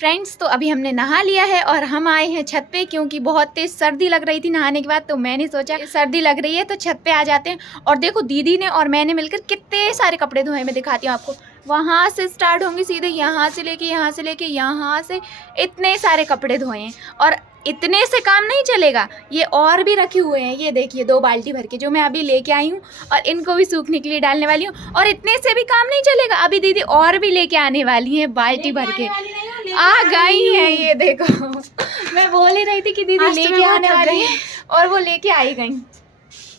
Friends, तो अभी हमने नहा लिया है और हम आए हैं छत पे, क्योंकि बहुत तेज सर्दी लग रही थी नहाने के बाद। तो मैंने सोचा सर्दी लग रही है तो छत पे आ जाते हैं। और देखो, दीदी ने और मैंने मिलकर कितने सारे कपड़े धोए। मैं दिखाती हूँ आपको। वहाँ से स्टार्ट होंगी सीधे, यहाँ से लेके यहाँ से लेके यहाँ से, इतने सारे कपड़े धोए हैं। और इतने से काम नहीं चलेगा, ये और भी रखे हुए हैं। ये देखिए 2 बाल्टी भर के जो मैं अभी लेके आई हूँ, और इनको भी सूखने के लिए डालने वाली हूँ। और इतने से भी काम नहीं चलेगा, अभी दीदी और भी लेके आने वाली हैं बाल्टी भर के। आ गई है, ये देखो। मैं बोल ही रही थी कि दीदी लेके आने वाली है, और वो लेके आई गई।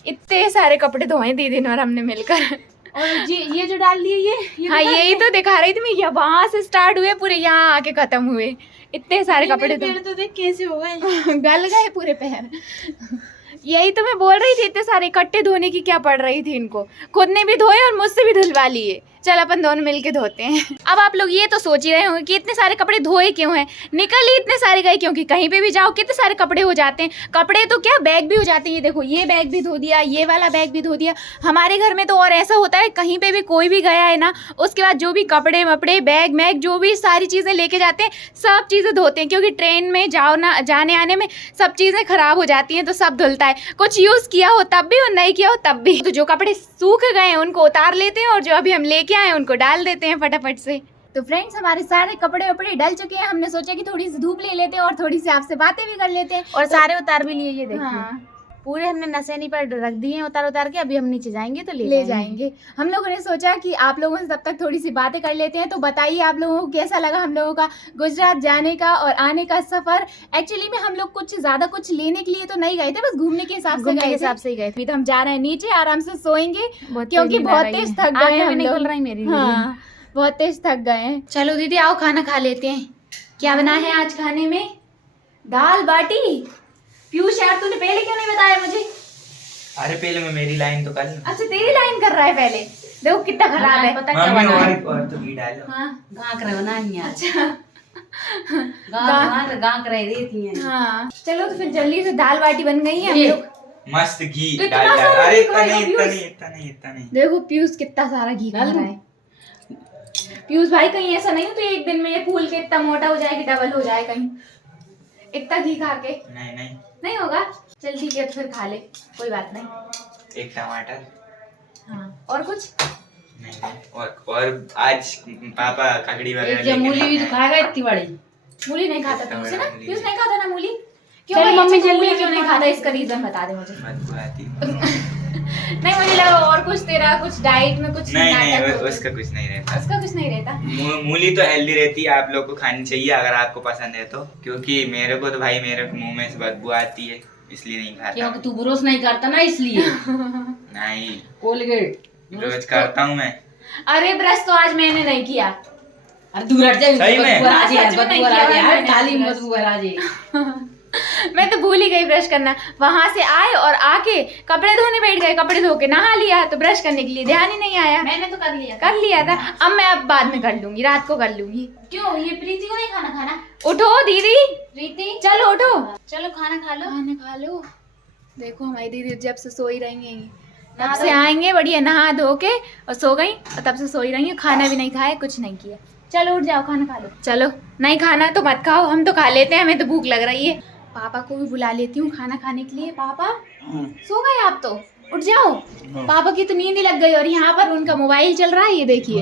इतने सारे कपड़े धोए दीदी ने और हमने मिलकर। और ये जो डाल दिए ये हाँ, यही तो दिखा रही थी मैं। ये वहां से स्टार्ट हुए, पूरे यहाँ आके खत्म हुए। इतने सारे कपड़े पैर तो देख कैसे हो गए। गल गए पूरे पैर। यही तो मैं बोल रही थी, इतने सारे इकट्ठे धोने की क्या पड़ रही थी इनको। खुद ने भी धोए और मुझसे भी धुलवा लिए। चल अपन दोनों मिलके धोते हैं। अब आप लोग ये तो सोच ही रहे होंगे कि इतने सारे कपड़े धोए क्यों हैं। निकल ही इतने सारे गए, क्योंकि कहीं पे भी जाओ कितने सारे कपड़े हो जाते हैं। कपड़े तो क्या, बैग भी हो जाते हैं। ये देखो, ये बैग भी धो दिया, ये वाला बैग भी धो दिया। हमारे घर में तो और ऐसा होता है, कहीं पे भी कोई भी गया है ना, उसके बाद जो भी कपड़े वपड़े, बैग मैग, जो भी सारी चीज़ें लेके जाते हैं, सब चीज़ें धोते हैं। क्योंकि ट्रेन में जाओ ना, जाने आने में सब चीज़ें खराब हो जाती हैं, तो सब धुलता है। कुछ यूज़ किया हो तब भी और नहीं किया हो तब भी। तो जो कपड़े सूख गए हैं उनको उतार लेते हैं, और जो अभी हम लेके आए हैं उनको डाल देते हैं फटाफट से। तो फ्रेंड्स, हमारे सारे कपड़े वपड़े डल चुके हैं। हमने सोचा कि थोड़ी सी धूप ले लेते हैं और थोड़ी सी आपसे बातें भी कर लेते हैं। और सारे उतार भी लिए, ये देखिए। हाँ, पूरे हमने नसेनी पर रख दिए हैं उतार उतार के। अभी हम नीचे जाएंगे तो ले जाएंगे। हम लोगों ने सोचा कि आप लोगों से तब तक थोड़ी सी बातें कर लेते हैं। तो बताइए आप लोगों को कैसा लगा हम लोगों का गुजरात जाने का और आने का सफर। एक्चुअली में हम लोग कुछ ज्यादा कुछ लेने के लिए तो नहीं गए थे, बस घूमने के हिसाब से गए थे। तो हम जा रहे हैं नीचे, आराम से सोएंगे, क्योंकि बहुत तेज थक गए हैं। निकल रही मेरी। हाँ, बहुत तेज थक गए हैं। चलो दीदी, आओ खाना खा लेते हैं। क्या बना है आज खाने में? दाल बाटी। पीयूष यार, तूने पहले क्यों नहीं बताया मुझे? अरे पहले मैं मेरी लाइन तो कर लूं। अच्छा, तेरी लाइन कर रहा है पहले। देखो कितना खराब है। पता क्या मम्मी बना है? और तो घी डालो। हाँ, गाँकरे बनाई हैं। अच्छा। गाँकरे देती हैं। हाँ, चलो तो फिर जल्दी से दाल बाटी बन गई है। हम लोग मस्त घी तो डाल इतना डाल। सारा अरे घी खाएगा पीयूष? इतना नहीं। देखो पीयूष कितना सारा घी खा रहा है। पीयूष भाई, कहीं ऐसा नहीं हो तो एक दिन में ये फूल के इतना मोटा हो जाए कि डबल हो जाए कहीं, इतना घी खा के? नहीं होगा। चल ठीक है, तो फिर खा ले, कोई बात नहीं। एक टमाटर। हाँ, और कुछ नहीं। और आज पापा ककड़ी वगैरह एक मूली भी तो खाएगा इतनी बड़ी। मूली नहीं खाता पीयूष, है ना? मूली पीयूष नहीं खाता ना मूली? चल भाई, मम्मी अच्छा, जल्दी मूली से क्यों नहीं बना खाता? दे। इसका रीजन बता दे मुझे। बदबू आती। नहीं, मुझे लगा और कुछ तेरा कुछ डाइट में कुछ नहीं नाटक नहीं, हो। उसका कुछ नहीं रहता। उसका कुछ नहीं रहता। मूली तो हेल्दी रहती है, आप लोग को खानी चाहिए अगर आपको पसंद है तो। क्योंकि मेरे को तो भाई, मेरे मुंह में से बदबू आती है, इसलिए नहीं खाता। क्योंकि तू ब्रश नहीं करता ना, इसलिए। नहीं, कोलगेट रोज करता हूँ मैं। अरे ब्रश तो आज मैंने नहीं किया। अरे दूर हट जा। सही में? सच में नहीं किया मैंने खाली ब्रश। बदबू आ जाए। मैं तो भूल ही गई ब्रश करना। वहां से आए और आके कपड़े धोने बैठ गए, कपड़े धो के नहा लिया, तो ब्रश करने के लिए ध्यान ही नहीं आया। मैंने तो कर लिया था। अब मैं बाद में कर लूंगी, रात को कर लूंगी। क्यों? ये प्रीति को नहीं खाना? उठो दीदी, प्रीति चलो उठो, चलो खाना खा लो। खाना खा लो। देखो हमारी दीदी जब से सोई रही हैं, तब से आएंगे बढ़िया नहा धो के और सो गई, और तब से सोई रही हैं। खाना भी नहीं खाया, कुछ नहीं किया। चलो उठ जाओ, खाना खा लो। चलो, नहीं खाना तो मत खाओ, हम तो खा लेते हैं, हमें तो भूख लग रही है। पापा को भी बुला लेती हूँ खाना खाने के लिए। पापा सो गए आप तो? उठ जाओ। पापा की तो नींद ही लग गई, और यहाँ पर उनका मोबाइल चल रहा है, ये देखिए।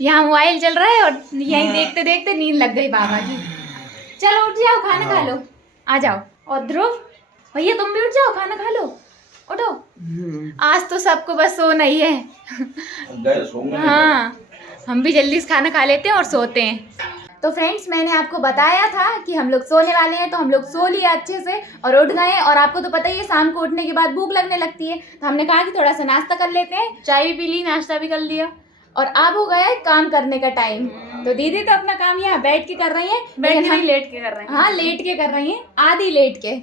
यहाँ मोबाइल चल रहा है और यही देखते देखते नींद लग गई पापा की। चलो उठ जाओ, खाना खा लो, आ जाओ। और ध्रुव भैया, तुम भी उठ जाओ, खाना खा लो, उठो। आज तो सबको बस सोना ही है। हाँ, हम भी जल्दी से खाना खा लेते हैं और सोते हैं। तो फ्रेंड्स, मैंने आपको बताया था कि हम लोग सोने वाले हैं, तो हम लोग सो लिया अच्छे से और उठ गए। और आपको तो पता ही है, शाम को उठने के बाद भूख लगने लगती है, तो हमने कहा कि थोड़ा सा नाश्ता कर लेते हैं। चाय भी पी ली, नाश्ता भी कर लिया, और अब हो गया है काम करने का टाइम। तो दीदी तो अपना काम यहाँ बैठ के कर रही है, लेट के कर रहे हैं। हाँ, लेट के कर रही हैं, आधी लेट के।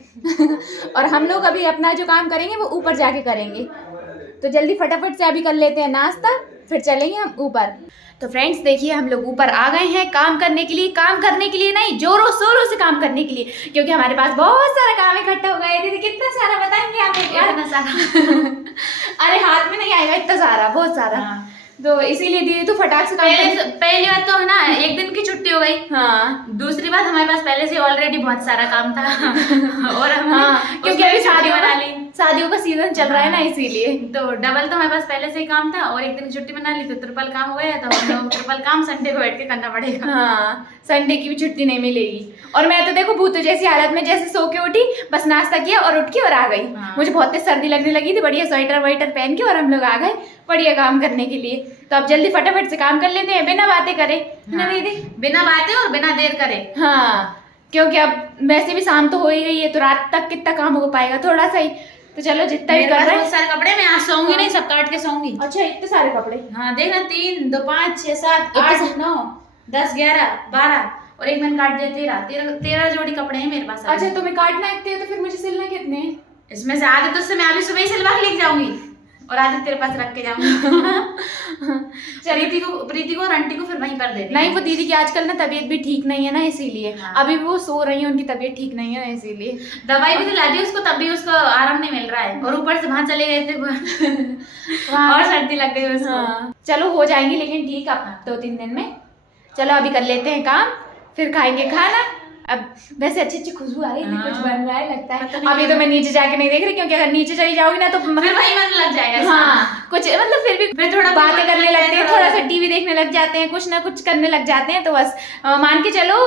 और हम लोग अभी अपना जो काम करेंगे वो ऊपर जाके करेंगे। तो जल्दी फटाफट से अभी कर लेते हैं नाश्ता, फिर चलेंगे हम ऊपर। तो फ्रेंड्स देखिए, हम लोग ऊपर आ गए हैं काम करने के लिए। काम करने के लिए नहीं, जोरों शोरों से काम करने के लिए, क्योंकि हमारे पास बहुत सारा काम इकट्ठा हो गया है। दीदी कितना सारा बताएंगे आप? इतना सारा। अरे हाथ में नहीं आएगा इतना सारा, बहुत सारा। तो इसीलिए दीदी तो फटाक से काम पहली बात तो है ना, एक दिन की छुट्टी हो गई। हाँ दूसरी बात हमारे पास पहले से ऑलरेडी बहुत सारा काम था और हमने क्योंकि अभी शादियों का सीजन चल रहा है ना, इसीलिए तो डबल तो हमारे पास पहले से ही काम था और एक दिन की छुट्टी बना ली तो ट्रिपल काम हो गया। तो हम लोग ट्रिपल काम संडे को बैठ के करना पड़ेगा। हाँ, संडे की भी छुट्टी नहीं मिलेगी। और मैं तो देखो भूत जैसी हालत में, जैसे सो के उठी, बस नाश्ता किया और उठ के और आ गई। मुझे बहुत तेज सर्दी लगने लगी थी, बढ़िया स्वेटर वाइटर पहन के और हम लोग आ गए बढ़िया काम करने के लिए। तो अब जल्दी फटाफट से काम कर लेते हैं बिना बातें करे, है ना दीदी? बिना बातें और बिना देर करे। हाँ, क्योंकि अब वैसे भी शाम तो हो ही गई है, तो रात तक कितना काम हो पाएगा, थोड़ा सा ही। तो चलो जितना भी कर रहे हैं। बहुत सारे कपड़े, मैं आज सोऊंगी नहीं, सब काट के सोऊंगी। अच्छा, इतने सारे कपड़े? हाँ देखना, 3 2 5 6 7 8 9 10 11 12 और एक मैंने काट दिया 13 जोड़ी कपड़े हैं मेरे पास। अच्छा, तुम्हें काटना इतने हैं तो फिर मुझे सिलना कितने हैं? इसमें से आधे तो मैं अभी सुबह ही सिलवा के लेके जाऊंगी और आधे तेरे पास रख के जाऊंगी। प्रीति को और आंटी को फिर वहीं पर दे। नहीं, वो दीदी की आजकल ना तबीयत भी ठीक नहीं है ना, इसीलिए। हाँ। अभी वो सो रही है, उनकी तबीयत ठीक नहीं है, इसीलिए दवाई भी दिला दी उसको, तब भी उसको आराम नहीं मिल रहा है। और ऊपर से वहां चले गए थे और सर्दी लग गई उसको। हाँ। चलो हो जाएंगी लेकिन ठीक, अब 2-3 दिन में। चलो अभी कर लेते हैं काम, फिर खाएंगे खाना। अब वैसे अच्छी अच्छी खुशबू आ रही है, कुछ बन रहा है लगता है। अभी तो मैं नीचे जाके नहीं देख रही, क्योंकि अगर नीचे चली जाओगी ना तो फिर वही मन लग जाएगा। हाँ, कुछ मतलब फिर थोड़ा बातें करने लगते हैं, थोड़ा सा टीवी देखने लग जाते हैं, कुछ ना कुछ करने लग जाते हैं। तो बस मान के चलो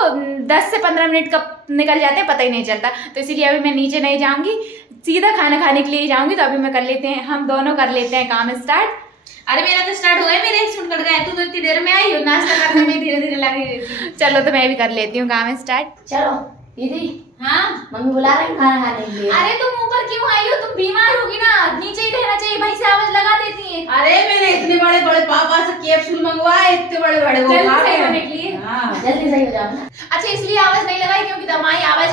10 से 15 मिनट कब निकल जाते हैं पता ही नहीं चलता। तो इसीलिए अभी मैं नीचे नहीं जाऊंगी, सीधा खाना खाने के लिए जाऊंगी। तो अभी मैं कर लेते हैं, हम दोनों कर लेते हैं काम स्टार्ट। अरे मेरा तो स्टार्ट हुआ है, मेरे एक सूट कट गया। तू तो इतनी देर में आई हो, नाश्ता करने में धीरे धीरे लगी रहती। चलो तो मैं भी कर लेती हूँ काम स्टार्ट। चलो दीदी, हाँ मम्मी बुला रही हैं खाना खाने के लिए। अरे तुम ऊपर क्यों आई हो? तुम बीमार होगी ना, नीचे ही रहना चाहिए। भाई से आवाज लगा देती है। अरे मैंने इतने बड़े बड़े पापा से कैप्सूल मंगवाए, इतने बड़े बड़े वो जल्दी सही होने के लिए। हाँ जल्दी सही हो जाओ ना। अच्छा, इसलिए आवाज नहीं लगाई क्योंकि दमाई आवाज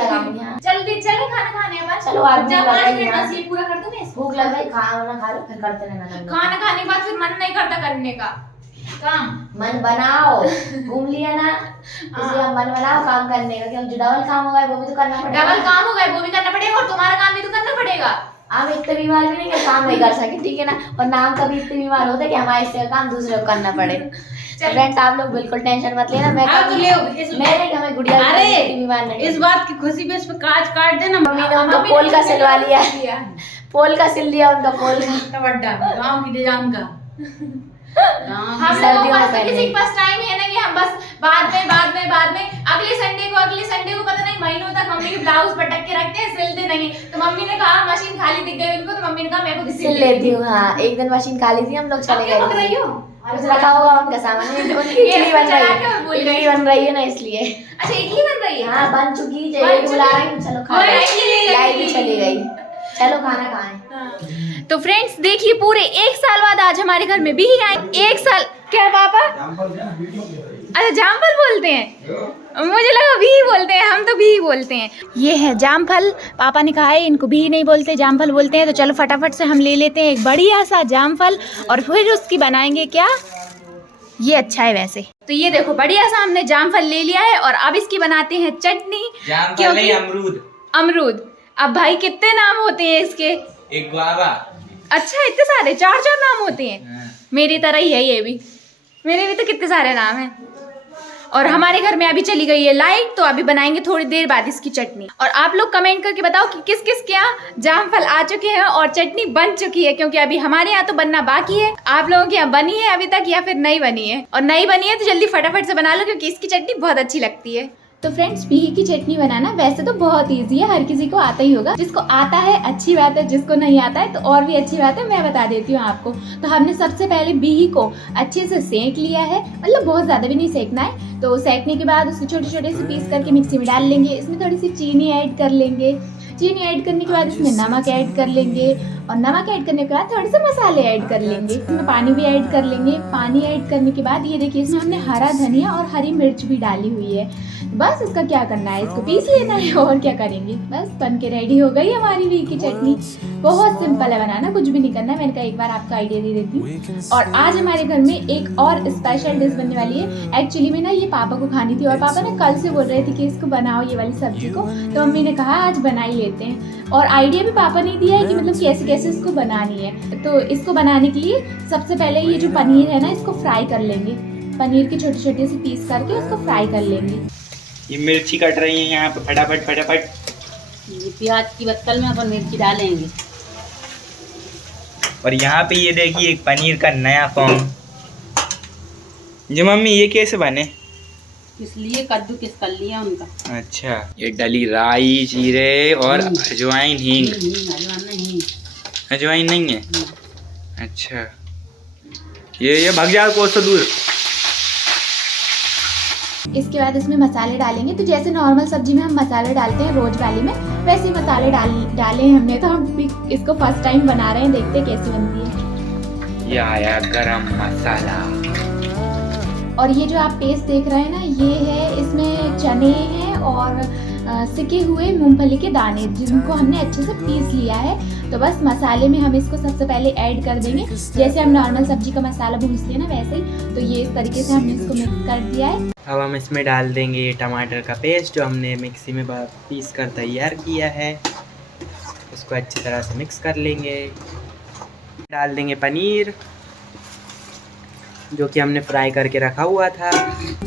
लगाऊंगी। हाँ जल्दी चलो खाना खाने बाद। चलो आज जब 5 मिनट बस ये पूरा कर दूं मैं। भूख लग गई, खाना वाना खा लो फिर करते रहना। खाना खाने के बाद फिर मन नहीं करता करने का काम। मन बनाओ, घूम लिया ना, इसलिए हम मन बनाओ काम करने का, क्योंकि जो डबल काम होगा वो भी तो करना पड़ेगा। डबल काम हो गए वो भी करना पड़ेगा और तुम्हारा काम भी तो करना पड़ेगा। हम इतने बीमार भी नहीं कि काम नहीं कर सके, ठीक है ना? और ना हम कभी इतने बीमार होते कि हमारे से काम दूसरे को करना पड़े। फ्रेंड्स आप लोग बिल्कुल टेंशन मत लेना, मैं मेरे हमें गुड़िया बीमार नहीं। इस बात की खुशी पे इस पे काट काट देना। मम्मी ने उनका पोल का सिलवा लिया, पोल का सिल लिया उनका, पोल का बड्डा गाँव की डिजाइन का। हम लोगों के पास किसी के पास टाइम है ना कि हम बस बाद में अगले संडे को पता नहीं महीनों तक मम्मी के ब्लाउज पटक के रखते हैं, सिलते नहीं। तो मम्मी ने कहा मशीन खाली दिख गई उनको, तो मम्मी ने कहा मैं खुद सिल लेती हूँ। हाँ, एक दिन मशीन खाली थी, हम लोग चले गए। रही हो कुछ रखा होगा उनका सामान, उनकी इडली बन रही है ना, इसलिए। अच्छा, इडली बन रही है? हाँ बन चुकी, बुला रही हूँ, चलो खा लो। लाइट भी चली गई, चलो खाना खाएं। तो फ्रेंड्स देखिए, पूरे 1 साल बाद आज हमारे घर में बिही आई। 1 साल क्या पापा? अच्छा, जामफल बोलते हैं, मुझे लगा बिही बोलते हैं। हम तो बिही बोलते हैं। ये है जामफल, पापा ने कहा है इनको बिही नहीं बोलते, जामफल बोलते हैं। तो चलो फटाफट से हम ले लेते हैं एक बढ़िया सा जामफल और फिर उसकी बनाएंगे क्या, ये अच्छा है वैसे। तो ये देखो बढ़िया सा हमने जामफल ले लिया है और अब इसकी बनाते हैं चटनी। क्योंकि अमरूद। अब भाई कितने नाम होते हैं इसके? एक गुआवा। अच्छा, इतने सारे 4 नाम होते हैं। मेरी तरह ही है ये भी, मेरे भी तो कितने सारे नाम हैं। और हमारे घर में अभी चली गई है लाइट, तो अभी बनाएंगे थोड़ी देर बाद इसकी चटनी। और आप लोग कमेंट करके बताओ कि किस किस के यहाँ जामफल आ चुके हैं और चटनी बन चुकी है, क्योंकि अभी हमारे यहाँ तो बनना बाकी है। आप लोगों के यहाँ बनी है अभी तक या फिर नहीं बनी है? और नहीं बनी है तो जल्दी फटाफट से बना लो, क्योंकि इसकी चटनी बहुत अच्छी लगती है। तो फ्रेंड्स, बिही की चटनी बनाना वैसे तो बहुत इजी है, हर किसी को आता ही होगा। जिसको आता है अच्छी बात है, जिसको नहीं आता है तो और भी अच्छी बात है, मैं बता देती हूँ आपको। तो हमने सबसे पहले बिही को अच्छे से सेक लिया है, मतलब बहुत ज़्यादा भी नहीं सेकना है। तो सेकने के बाद उसको छोटे छोटे से पीस करके मिक्सी में डाल लेंगे। इसमें थोड़ी सी चीनी ऐड कर लेंगे। चीनी ऐड करने के बाद इसमें नमक ऐड कर लेंगे और नमक ऐड करने के बाद थोड़े से मसाले ऐड कर लेंगे। इसमें पानी भी ऐड कर लेंगे। पानी ऐड करने के बाद ये देखिए, इसमें हमने हरा धनिया और हरी मिर्च भी डाली हुई है। बस इसका क्या करना है, इसको पीस लेना है और क्या करेंगे। बस बन के रेडी हो गई हमारी बिही की चटनी। बहुत सिंपल है बनाना, कुछ भी नहीं करना है। मैंने कहा एक बार आपको आइडिया दे देती हूँ। और आज हमारे घर में एक और स्पेशल डिश बनने वाली है। एक्चुअली में ना ये पापा को खानी थी और पापा ना कल से बोल रहे थे कि इसको बनाओ ये वाली सब्जी को, तो मम्मी ने कहा आज बना ही लेते हैं। और आइडिया भी पापा ने दिया है कि मतलब कैसे कैसे इसको बनानी है। तो इसको बनाने के लिए सबसे पहले ये जो पनीर है ना इसको फ्राई कर लेंगे। पनीर की छोटे छोटे से पीस करके उसको फ्राई कर लेंगे। ये मिर्ची कट रही है यहाँ पे फटाफट फटाफट। ये प्याज की बत्तल में अपन मिर्ची डालेंगे। और यहाँ पे ये देखिए एक पनीर का नया फॉर्म। जी मम्मी ये कैसे बने? इसलिए कद्दू किस कर लिया उनका। अच्छा, ये डली राई जीरे और अजवाइन हींग। नहीं, अजवाइन नहीं है? अच्छा, ये भग जाओ कोस तो दूर। इसके बाद इसमें मसाले डालेंगे। तो जैसे नॉर्मल सब्जी में हम मसाले डालते हैं रोज वाली में, वैसे ही मसाले डाले हैं हमने। तो हम भी इसको फर्स्ट टाइम बना रहे हैं, देखते हैं कैसी बनती है। ये आया गरम मसाला। और ये जो आप पेस्ट देख रहे हैं ना, ये है इसमें चने हैं और सिके हुए मूंगफली के दाने, जिनको हमने अच्छे से पीस लिया है। तो बस मसाले में हम इसको सबसे पहले ऐड कर देंगे, जैसे हम नॉर्मल सब्जी का मसाला भूनते हैं ना वैसे ही। तो ये इस तरीके से हमने इसको मिक्स कर दिया है। अब हम इसमें डाल देंगे ये टमाटर का पेस्ट जो हमने मिक्सी में पीस कर तैयार किया है। उसको अच्छी तरह से मिक्स कर लेंगे। डाल देंगे पनीर जो कि हमने फ्राई करके रखा हुआ था।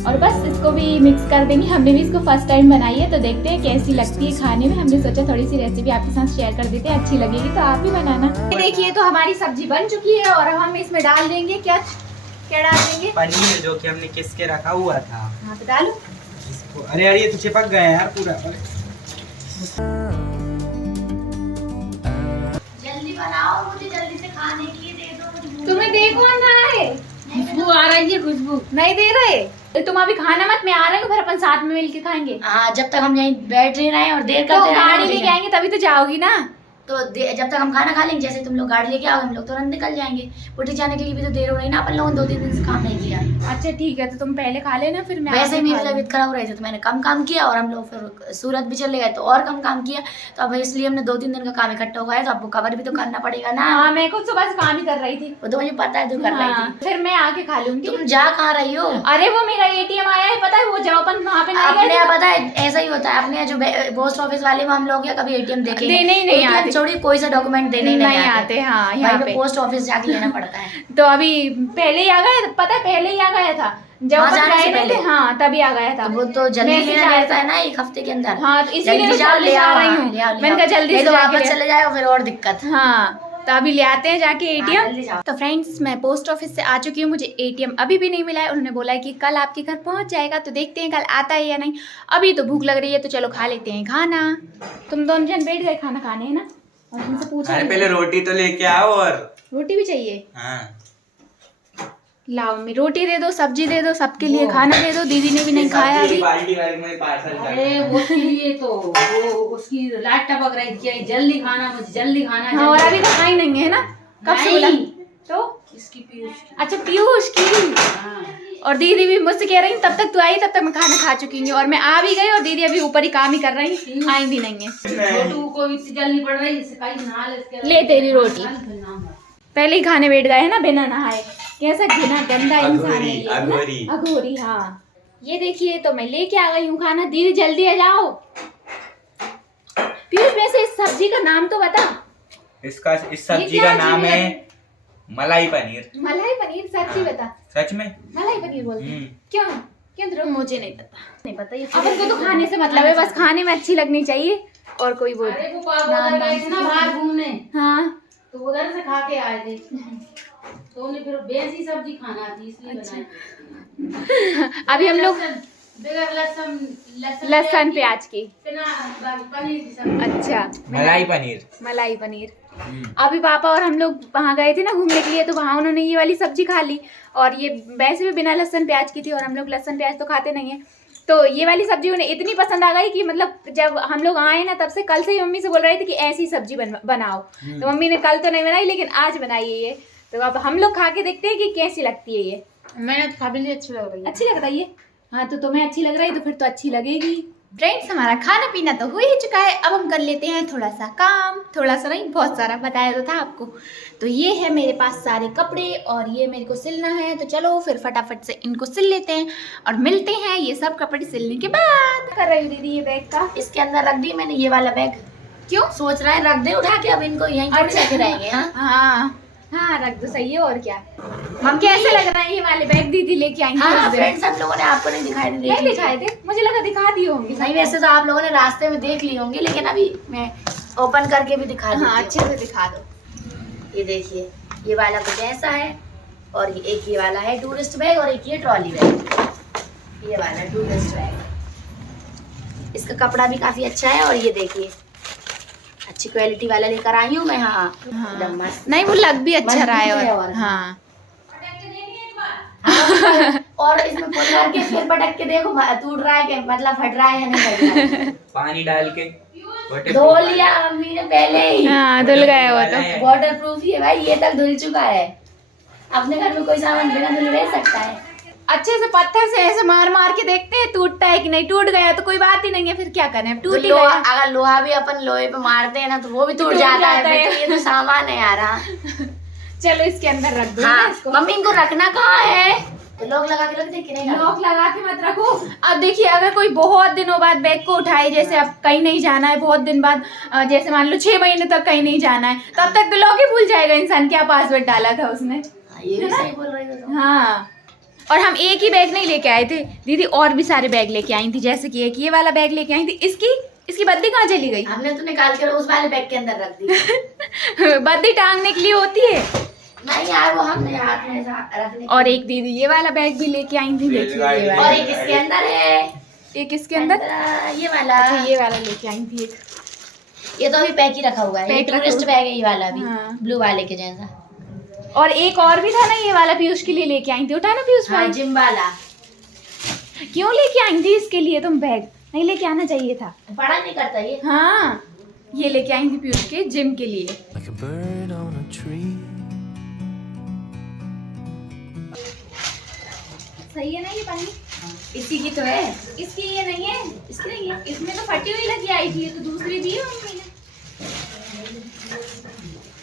और बस इसको भी मिक्स कर देंगे। हमने भी इसको फर्स्ट टाइम बनाई है, तो देखते हैं कैसी लगती है खाने में। हमने सोचा थोड़ी सी रेसिपी आपके साथ शेयर कर देते हैं, अच्छी लगेगी तो आप भी बनाना। देखिए तो हमारी सब्जी बन चुकी है और हम इसमें डाल देंगे क्या डाल देंगे? पनीर जो कि हमने किस के रखा हुआ था। हाँ तो डालो इसको। अरे यार ये तो चिपक गया यार पूरा। जल्दी बनाओ, मुझे जल्दी से खाने के लिए दे दो। मुझे तुम्हें देखो ना है खुशबू आ रही है, खुशबू नहीं दे रहे। तुम अभी खाना मत, मैं आ रहा हूँ, फिर अपन साथ में मिलके खाएंगे। हाँ, जब तक हम यहीं बैठ नहीं रहे और देर तो करते रहे गाड़ी लेके आएंगे तभी तो जाओगी ना। तो जब तक हम खाना खा लेंगे, जैसे तुम लोग गाड़ी लेके आओ हम लोग तुरंत निकल जाएंगे। उठी जाने के लिए भी तो देर हो रही ना, अपन लोगों ने 2-3 दिन से काम नहीं किया। अच्छा ठीक है, तो तुम पहले खा लेना फिर मैं वैसे ही आके मेरी खा लूंगी। तबीयत खराब हो रही थी तो मैंने कम काम किया, और हम लोग फिर सूरत भी चले गए तो और कम काम किया। तो अब इसलिए हमने 2-3 दिन का काम इकट्ठा हो गया, तो आपको कवर भी तो करना पड़ेगा ना। हाँ, मैं खुद सुबह से काम ही कर रही थी। वो तो मुझे पता है तू कर रही हाँ, थी। फिर मैं आके खा लूंगी। तुम जा कहाँ रही हो? अरे वो मेरा एटीएम आया है, पता है वो जाओ अपन वहाँ पे नहीं अपने गए यहाँ पता है ऐसा ही होता है। अपने जो पोस्ट ऑफिस वाले में हम लोग क्या कभी एटीएम देखे देने ही नहीं आते। छोड़ी कोई सा डॉक्यूमेंट देने ही नहीं आते। हाँ यहाँ पे पोस्ट ऑफिस जाके लेना पड़ता है। तो अभी पहले ही आ गया, पता है पहले ही आ गया था जब वहाँ अपन जाने से गए नहीं पहले? थे। हाँ तभी आ गया था। तो वो तो जल्दी मैसेज लेना आया रहता था। है ना 1 हफ्ते के अंदर। हाँ तो इसीलिए तो जाओ, जल्दी जा रही हूँ। ले आओ, ले मैंने कहा आओ। जल्दी नहीं से तो जाके वापस ले आओ। चले जाओ फिर और दिक्कत। हाँ तो अभी ले आते हैं जाके हाँ, एटीएम। जल्दी जाओ। तो फ्रेंड्स मैं पोस्ट ऑफिस से आ चुकी हूँ, मुझे एटीएम अभी भी नहीं मिला है। उन्होंने बोला है कि कल आपके घर पहुँच जाएगा, तो देखते हैं कल आता है या नहीं। अभी तो भूख लग रही है, तो चलो खा लेते हैं खाना। तुम दोनों जन बैठ गए खाना खाने, है ना? और तुमसे पूछा अरे नहीं। पहले रोटी तो लेके आओ। और रोटी भी चाहिए? हाँ लाओ मम्मी, रोटी दे दो, सब्जी दे दो, सबके लिए खाना दे दो। दीदी ने भी नहीं खाया अभी। बाल्टी वाले में पार्सल कर अरे वो उसके लिए तो वो उसकी लाइट टपक रही थी, जल्दी खाना, मुझे जल्दी खाना। हाँ, और अभी तो खाई नहीं है ना, कब से बोला? नहीं। तो इसकी पीयूष की। अच्छा पीयूष की। हाँ। और दीदी भी मुझसे कह रही तब तक तू आई, तब तक मैं खाना खा चुकी हूँ। और मैं आ भी गई और दीदी अभी ऊपर ही काम ही कर रही, आई भी नहीं है। छोटू को इतनी जल्दी पड़ रही है, इससे कहीं नहा ले इसके। ले तेरी रोटी। फिर नाम है। पहले ही खाने बैठ गए है ना बिना नहाए। कैसा घिना गंदा इंसान है ये, है ना? अघोरी। अघोरी। हाँ ये देखिए, तो मैं लेके आ गई हूँ खाना। दीदी जल्दी आ जाओ। पीयूष वैसे इस सब्जी का नाम तो बता। इस ये सब्जी क्या का नाम अजीब है है? मलाई पनीर। मलाई पनीर? सच्ची बता। सच में? मलाई पनीर बोलते हैं? क्यों क्यों ध्रुव? मुझे नहीं पता ये। अब अपन को तो खाने से मतलब है, बस खाने में अच्छी लगनी चाहिए। और कोई बोल। अरे वो पापा उधर गए थे ना बाहर घूमने, हाँ तो उधर से खा के आए थे, तो उन्हें फिर बेसी सब्जी खाना थी इसलिए बनाई। अभी हम लोग बगैर लहसुन प्याज की। बिना पनीर की सब्जी। अच्छा मलाई पनीर। मलाई पनीर। अभी पापा और हम लोग वहाँ गए थे ना घूमने के लिए, तो वहाँ उन्होंने ये वाली सब्जी खा ली। और ये वैसे भी बिना लहसुन प्याज की थी, और हम लोग लहसुन प्याज तो खाते नहीं है। तो ये वाली सब्जी उन्हें इतनी पसंद आ गई कि मतलब जब हम लोग आए ना, तब से कल से ही मम्मी से बोल रही थी कि ऐसी सब्जी बनाओ। तो मम्मी ने कल तो नहीं बनाई, लेकिन आज बनाई है ये। तो अब हम लोग खा के देखते हैं कि कैसी लगती है ये। मैंने तो खा भी ली, अच्छी लग रही है। अच्छी लग रही है? हाँ तो तुम्हें अच्छी लग रही है तो फिर तो अच्छी लगेगी। फ्रेंड्स हमारा खाना पीना तो हो ही चुका है, अब हम कर लेते हैं थोड़ा सा काम, थोड़ा सा नहीं बहुत सारा, बताया तो था आपको। तो ये है मेरे पास सारे कपड़े और ये मेरे को सिलना है, तो चलो फिर फटाफट से इनको सिल लेते हैं और मिलते हैं ये सब कपड़े सिलने के बाद। कर रही हूँ दीदी ये बैग का, इसके अंदर रख दी मैंने ये वाला बैग। क्यों? सोच रहे हैं रख दे उठा के, अब इनको यहीं छोड़ के रहेंगे। हाँ हाँ रख दो, सही है और क्या। मम्मी कैसे लग रहा है ये वाले बैग दीदी लेके आई? हाँ फ्रेंड्स, सब लोगों ने आपको नहीं दिखाए थे, नहीं दिखाए थे, मुझे लगा दिखा दिए होंगे। नहीं, वैसे तो आप लोगों ने रास्ते में देख लिए होंगे, लेकिन अभी मैं ओपन करके भी दिखा दूँ। हाँ अच्छे से दिखा दो। ये देखिए, ये वाला कुछ ऐसा है और एक ये वाला है टूरिस्ट बैग और एक ये ट्रॉली बैग। ये वाला टूरिस्ट बैग, इसका कपड़ा भी काफी अच्छा है और ये देखिए अच्छी क्वालिटी वाला लेकर आई हूँ मैं। हाँ एकदम मस्त, नहीं वो लग भी अच्छा रहा है मजबूत और हाँ और इसमें फुल करके फिर पटक के देखो टूट रहा है क्या, मतलब फट रहा है या नहीं फट रहा है। पानी डाल के धो लिया मम्मी ने पहले ही। हाँ धुल गया वो तो। वाटर प्रूफ ही है भाई, ये तक धुल चुका है। अपने घर में कोई सामान बिना धुले रह सकता है? अच्छे से पत्थर से ऐसे मार मार के देखते हैं टूटता है कि नहीं। टूट गया तो कोई बात ही नहीं है, फिर क्या करें, अब टूट ही गया। अगर लोहा भी अपन लोहे पे मारते हैं ना तो वो भी टूट जाता है। तो ये तो सामान है यार। हाँ चलो इसके अंदर रख दो। हाँ, इसको मम्मी इनको रखना कहाँ है? तो लॉक लगा के रख दे कि नहीं? लॉक लगा के मत रखो। अब देखिए अगर कोई बहुत दिनों बाद बैग को उठाए, जैसे अब कहीं नहीं जाना है बहुत दिन बाद, जैसे मान लो 6 महीने तक कहीं नहीं जाना है, तब तक तो लॉक ही भूल जाएगा इंसान क्या पासवर्ड डाला था उसने। ये भी सही बोल रही हो। हाँ और हम एक ही बैग नहीं लेके आए थे दीदी, और भी सारे बैग लेके आई थी। जैसे कि एक ये वाला बैग लेके आई थी, इसकी बद्दी कहाँ चली गई? हमने तो निकाल कर उस वाले बैग के अंदर रख दी। बद्दी टांगने के लिए होती है। नहीं यार, वो हमने हाथ में रखने। और एक दीदी ये वाला बैग भी लेके आई थी, देखिए ये वाला। और एक इसके अंदर है, एक इसके अंदर ये वाला। अच्छा ये वाला लेके आई थी एक। ये तो अभी पैक ही रखा हुआ है, पैक रखा टूरिस्ट हुआ। बैग है ये वाला भी, हाँ। ब्लू वाले के जैसा। और एक और भी था ना ये वाला, पीयूष के लिए लेके आई थी। उठा ना पीयूष हाँ, भाई? जिम वाला। क्यों लेके आई थी इसके लिए तुम बैग? नहीं लेके आना चाहिए था। बड़ा नहीं करता ये। हाँ ये लेके आई थी पीयूष के जिम के लिए। like a bird on a tree. सही है ना ये पानी? इसी की तो है। इसकी ये नहीं है, इसकी नहीं है। इसमें तो फटी हुई लगी आई थी, ये तो दूसरी दी है मम्मी ने।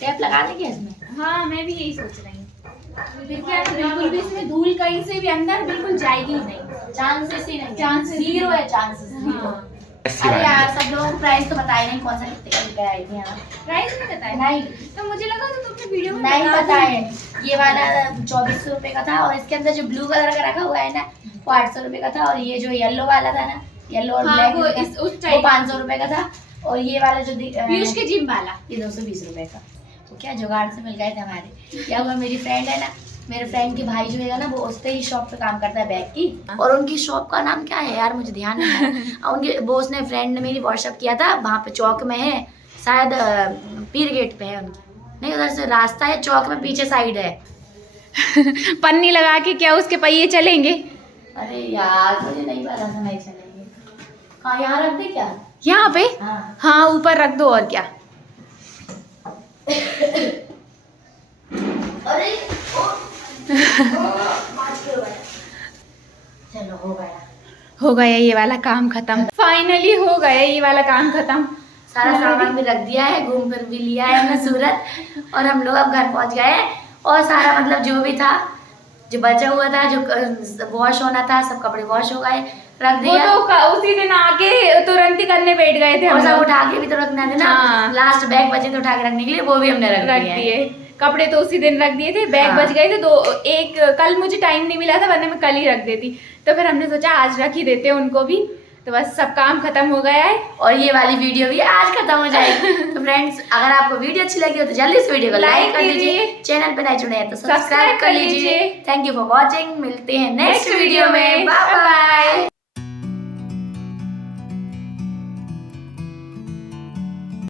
टेप लगा देंगे इसमें। हाँ मैं भी यही सोच रही हूँ। फिर क्या बिल्कुल भी इसमें धूल कहीं से भी अंदर बिल्कुल जाएगी ही नहीं। चांसेस ही नहीं, Chances ही जीरो नहीं। है, चांसेस जीरो। हाँ। अरे यार सब लोगों को प्राइस तो बताए नहीं, कौन सा कितने का लेकर आई थी यहाँ। प्राइस नहीं पता है? नहीं तो मुझे लगा तो तुमने वीडियो में नहीं बता पता दी। है। ये वाला 2400 रुपए का था और इसके अंदर जो ब्लू कलर का रखा हुआ है ना वो 800 रुपए का था। और ये जो येलो वाला था ना, येलो और हाँ, ब्लैक, वो उस वो टाइप 500 रुपए का था। और ये वाला जो पीयूष के जिम वाला ये 220 रुपए का। तो क्या जुगाड़ से मिल गए थे हमारे। क्या हुआ, मेरी फ्रेंड है ना, मेरे फ्रेंड के भाई जो है ना वो उसके ही शॉप पे काम करता है बैग की। और उनकी शॉप का नाम क्या है यार, मुझे ध्यान नहीं है। उनके बॉस ने, फ्रेंड ने मेरी व्हाट्सएप किया था, वहाँ पे चौक में है शायद, पीर गेट पे है उनकी। नहीं, उधर से रास्ता है, चौक में पीछे साइड है। पन्नी लगा के क्या उसके पहिए चलेंगे? अरे यार मुझे नहीं पता था, नहीं चलेंगे। हाँ यहाँ रख दे क्या? यहाँ पे? हाँ हाँ ऊपर रख दो और क्या। अरे चलो हो गया। हो गया ये वाला काम खत्म, फाइनली हो गया ये वाला काम खत्म। सारा सामान भी रख दिया है, घूम फिर भी लिया है हमने सूरत, और हम लोग अब घर पहुंच गए हैं। और सारा मतलब जो भी था, जो बचा हुआ था, जो वॉश होना था, सब कपड़े वॉश हो गए, रख वो दिया। तो उसी दिन आके तुरंत ही करने बैठ गए थे और हम सब लोग। उठा के भी तो रखना था ना। हाँ। लास्ट बैग बचे थे उठा के रखने के लिए, वो भी हमने रख रख दिए। दिए। कपड़े तो उसी दिन रख दिए थे, बैग हाँ। बच गए थे दो। एक कल मुझे टाइम नहीं मिला था, वरना मैं कल ही रख देती। तो फिर हमने सोचा आज रख ही देते हैं उनको भी। तो बस सब काम खत्म हो गया है और ये वाली वीडियो भी आज खत्म हो जाएगी। तो फ्रेंड्स, अगर आपको वीडियो अच्छी लगी हो तो जल्दी इस वीडियो को लाइक कर लीजिए। चैनल पे नए जुड़े हैं तो सब्सक्राइब कर लीजिए। Thank you for watching. मिलते हैं नेक्स्ट वीडियो में। Bye bye.